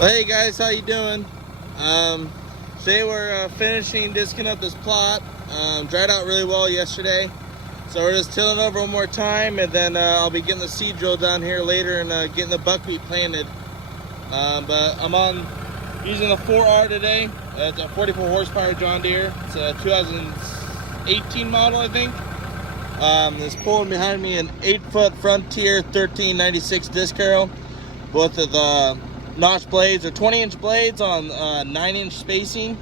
Well, hey guys, how you doing? Today we're finishing disking up this plot. Dried out really well yesterday, so we're just tilling over one more time, and then I'll be getting the seed drill down here later and getting the buckwheat planted. But I'm using the 4R today. It's a 44 horsepower John Deere. It's a 2018 model, I think. This pulling behind me an 8-foot Frontier 1396 disc harrow. Both of the notch blades are 20-inch blades on 9-inch spacing.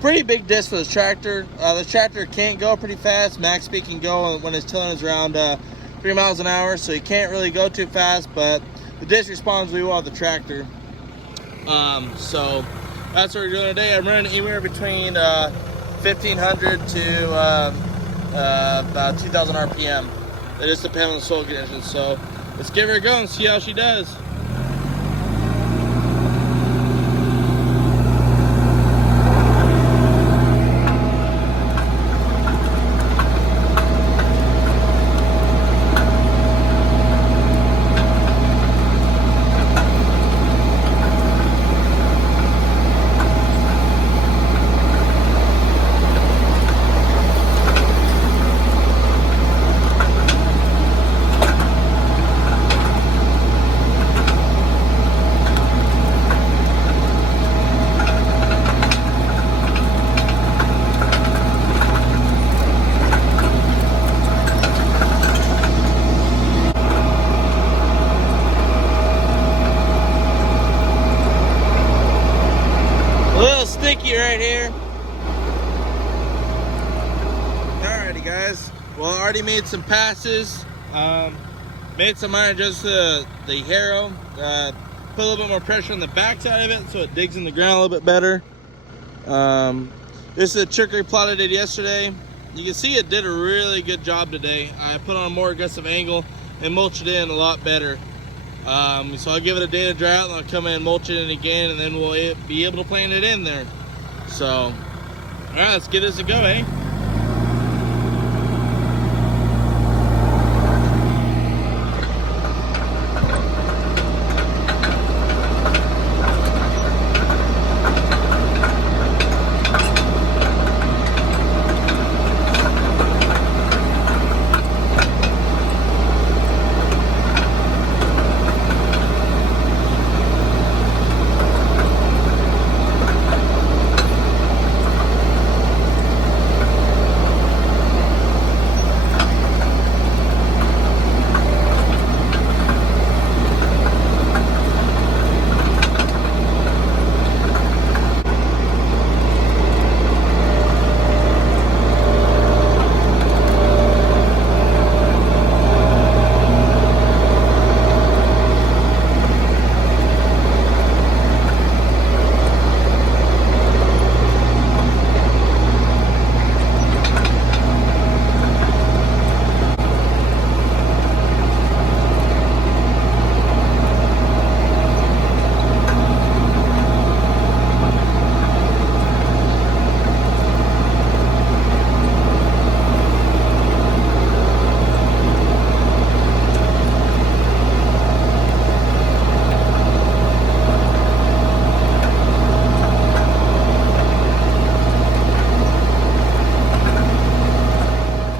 Pretty big disc for this tractor. The tractor can't go pretty fast. Max speed can go when it's tilling is around 3 miles an hour, so you can't really go too fast, but the disc responds really well to the tractor. So that's what we're doing today. I'm running anywhere between 1500 to about 2000 RPM. It just depends on the soil conditions. So let's give her a go and see how she does. A little sticky right here. Alrighty guys, well I already made some passes, made some minor adjustments to the harrow, put a little bit more pressure on the back side of it so it digs in the ground a little bit better. This is a chicory plot I did yesterday. You can see it did a really good job today. I put on a more aggressive angle and mulched it in a lot better. So I'll give it a day to dry out, and I'll come in and mulch it in again, and then we'll be able to plant it in there. So, all right, let's get this a go, eh?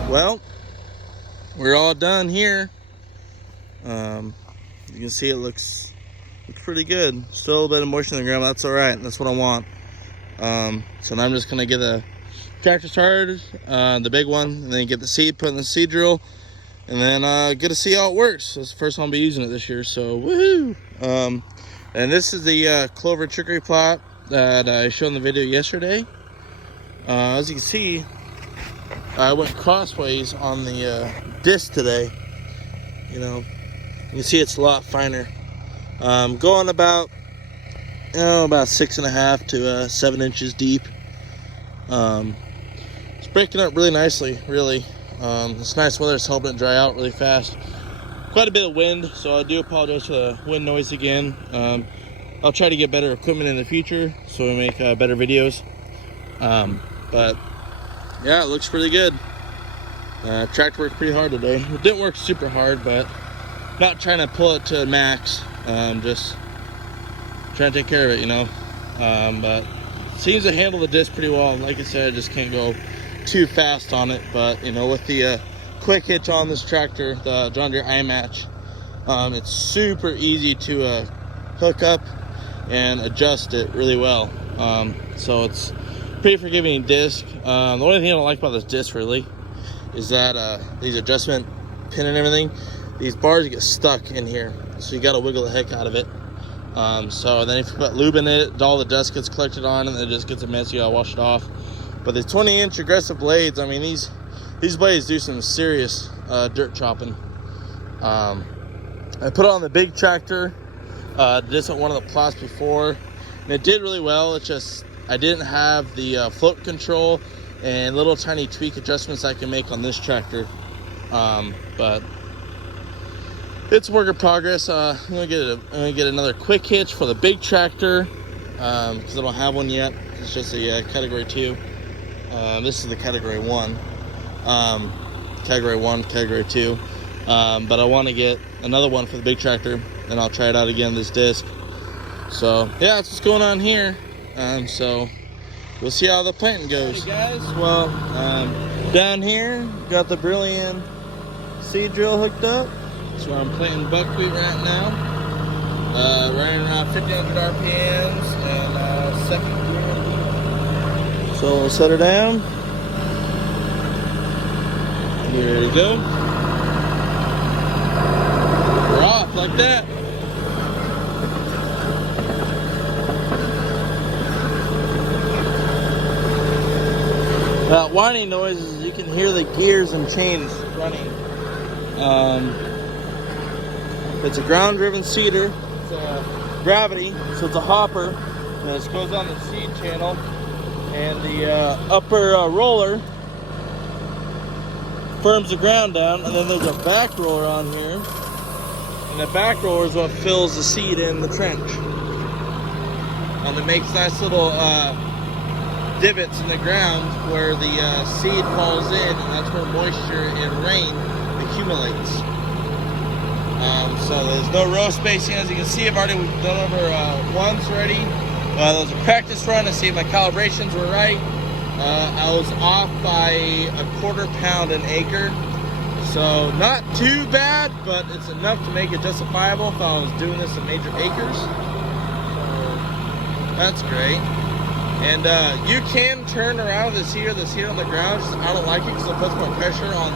Well, we're all done here. You can see it looks pretty good. Still a little bit of moisture in the ground, but that's all right. That's what I want. So now I'm just gonna get the tractor started, the big one, and then get the seed, put in the seed drill, and then get to see how it works. It's the first time I'll be using it this year, so woohoo! And this is the clover chicory plot that I showed in the video yesterday. As you can see, I went crossways on the disc today. You know, you can see it's a lot finer. Going about 6.5 to 7 inches deep. It's breaking up really nicely, really. This nice weather is helping it dry out really fast. Quite a bit of wind, so I do apologize for the wind noise again. I'll try to get better equipment in the future so we make better videos. But yeah, it looks pretty good. Tractor worked pretty hard today. It didn't work super hard, but not trying to pull it to max. Just trying to take care of it, you know. But seems to handle the disc pretty well. Like I said, I just can't go too fast on it. But you know, with the quick hitch on this tractor, the John Deere iMatch, it's super easy to hook up and adjust it really well. So it's pretty forgiving disc. The only thing I don't like about this disc really is that these adjustment pin and everything, these bars get stuck in here, so you got to wiggle the heck out of it. So then if you put lube in it, all the dust gets collected on and it just gets a mess. You gotta wash it off. But the 20-inch aggressive blades, I mean, these blades do some serious dirt chopping. I put it on the big tractor, this one of the plots before, and it did really well. It's just I didn't have the float control and little tiny tweak adjustments I can make on this tractor. But it's a work in progress. I'm gonna get another quick hitch for the big tractor because I don't have one yet. It's just a category 2. This is the category 1. Category 1, category 2. But I want to get another one for the big tractor, and I'll try it out again this disc. So yeah, that's what's going on here. So we'll see how the planting goes. Hey guys, well, down here got the Brilliant seed drill hooked up. So I'm planting buckwheat right now. Running around 1500 RPMs and second gear. So we'll set her down. Here we go. We're off like that. That whining noises, you can hear the gears and chains running. It's a ground-driven seeder. It's a gravity, so it's a hopper. And this goes on the seed channel, and the upper roller firms the ground down, and then there's a back roller on here, and the back roller is what fills the seed in the trench. And it makes nice little divots in the ground where the seed falls in, and that's where moisture and rain accumulates. So there's no row spacing. As you can see, I've already done over once already. That was a practice run to see if my calibrations were right. I was off by a quarter pound an acre. So not too bad, but it's enough to make it justifiable if I was doing this in major acres. So that's great. And you can turn around the seeder on the ground. Just, I don't like it because it puts more pressure on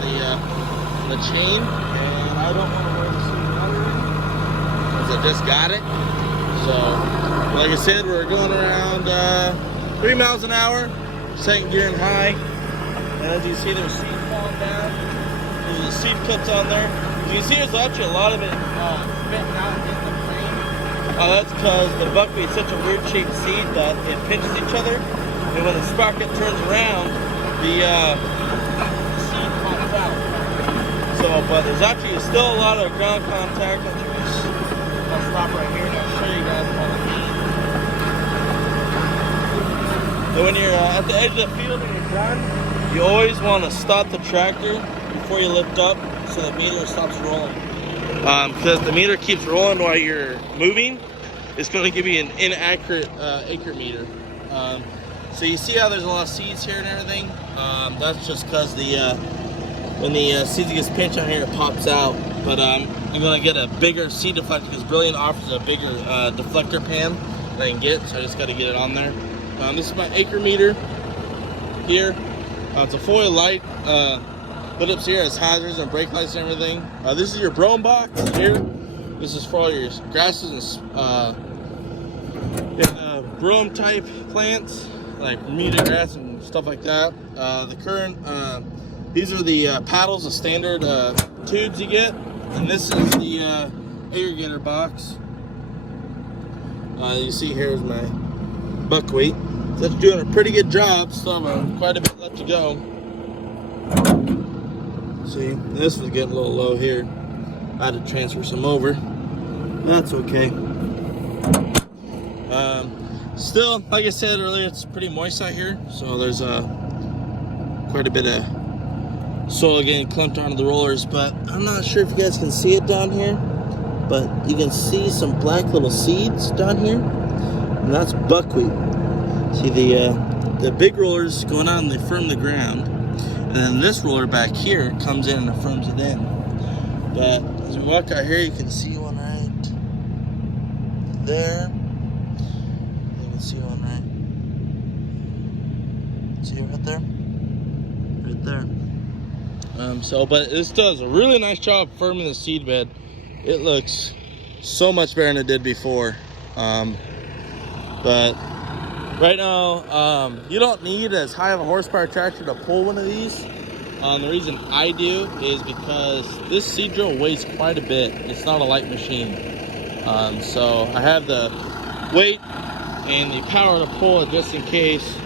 the chain, and I don't want to wear the seeder battery because I just got it. So, like I said, we're going around 3 miles an hour, second gear and high. And as you see, there's seed falling down. There's the seed clips on there. As you can see, there's actually a lot of it spitting out in the frame. That's because the buckwheat is such a weird shaped seed that it pinches each other, and when the sprocket turns around, the seed pops out. So, but there's actually still a lot of ground contact. I'll stop right here and I'll show you guys all the feed. So when you're at the edge of the field and you're done, you always want to stop the tractor before you lift up so the meter stops rolling. Because the meter keeps rolling while you're moving, it's going to give you an inaccurate acre meter. So you see how there's a lot of seeds here and everything? That's just because when the seed gets pinched on here, it pops out. But I'm going to get a bigger seed deflector because Brilliant offers a bigger deflector pan than I can get, so I just got to get it on there. This is my acre meter here. It's a foil light. Lit up here as hazards and brake lights and everything. This is your brome box here. This is for all your grasses and brome type plants like Bermuda grass and stuff like that. The current, these are the paddles, the standard tubes you get, and this is the irrigator box. You see here is my buckwheat. So that's doing a pretty good job. Still have quite a bit left to go. See, this was getting a little low here. I had to transfer some over. That's okay. Still, like I said earlier, it's pretty moist out here, so there's quite a bit of soil getting clumped onto the rollers, but I'm not sure if you guys can see it down here. but you can see some black little seeds down here, and that's buckwheat. See the big rollers going on, they firm the ground, and then this roller back here comes in and affirms it in. But as we walk out here, you can see one right there. You can see one right. See it right there? Right there. But this does a really nice job firming the seed bed. It looks so much better than it did before. But right now, you don't need as high of a horsepower tractor to pull one of these. The reason I do is because this seed drill weighs quite a bit. It's not a light machine. So I have the weight and the power to pull it just in case.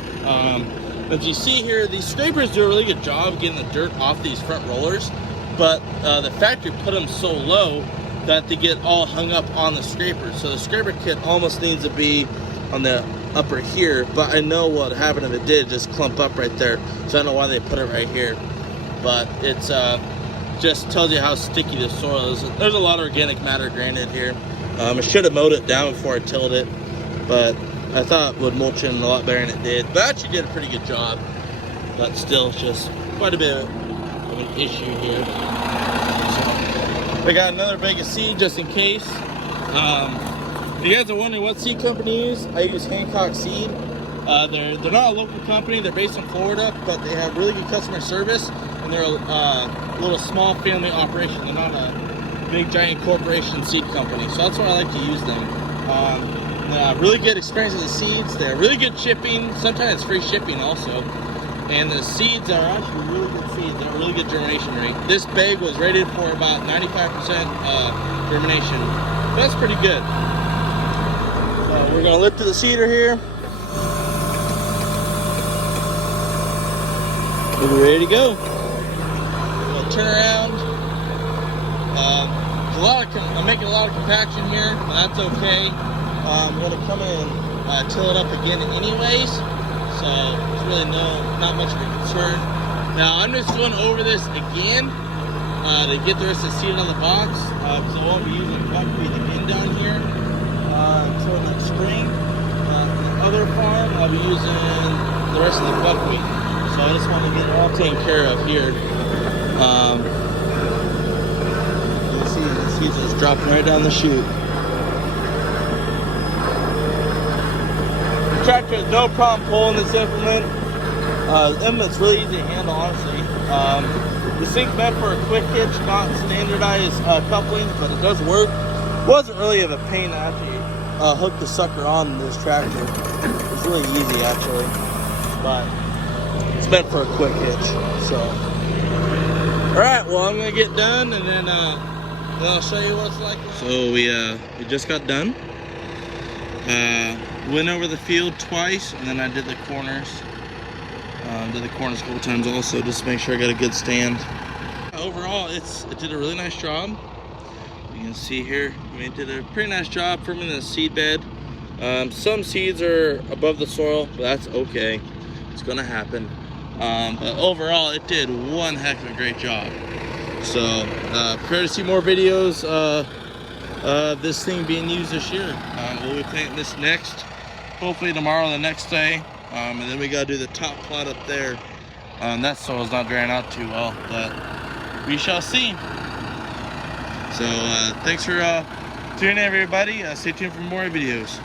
As you see here, these scrapers do a really good job getting the dirt off these front rollers, but the factory put them so low that they get all hung up on the scraper. So the scraper kit almost needs to be on the upper here, but I know what happened if it did just clump up right there. So I don't know why they put it right here. But it's just tells you how sticky the soil is. There's a lot of organic matter, granted, here. I should have mowed it down before I tilled it, but I thought it would mulch in a lot better than it did. But actually did a pretty good job. But still, it's just quite a bit of an issue here. So, I got another bag of seed just in case. If you guys are wondering what seed company I use, I use Hancock Seed. They're not a local company. They're based in Florida, but they have really good customer service, and they're a little small family operation. They're not a big giant corporation seed company, so that's why I like to use them. Really good experience with the seeds. They're really good shipping. Sometimes it's free shipping also. And the seeds are actually really good seeds. They're a really good germination rate. This bag was rated for about 95% germination. That's pretty good. So we're gonna lift to the seeder here. We're ready to go. We'll turn around. I'm making a lot of compaction here, but that's okay. I'm going to come in and till it up again anyways, so it's really not much of a concern. Now I'm just going over this again to get the rest of the seed on the box, because I won't be using buckwheat again down here until next spring. The other farm I'll be using the rest of the buckwheat, so I just want to get it all taken care of here. You can see the seeds just dropping right down the chute. The tractor has no problem pulling this implement. The implement's really easy to handle, honestly. This thing's meant for a quick hitch, not standardized couplings, but it does work. It wasn't really of a pain to actually hook the sucker on this tractor. It's really easy actually, but it's meant for a quick hitch. So, all right, well I'm gonna get done and then I'll show you what it's like. So we just got done. Went over the field twice, and then I did the corners. Did the corners a couple times also, just to make sure I got a good stand. Overall, it did a really nice job. You can see here, it did a pretty nice job firming the seed bed. Some seeds are above the soil, but that's okay. It's gonna happen. But overall, it did one heck of a great job. So, prepare to see more videos of this thing being used this year. We'll be planting this next, hopefully tomorrow or the next day. And then we gotta do the top plot up there. That soil's not drying out too well, but we shall see. So thanks for tuning in, everybody. Stay tuned for more videos.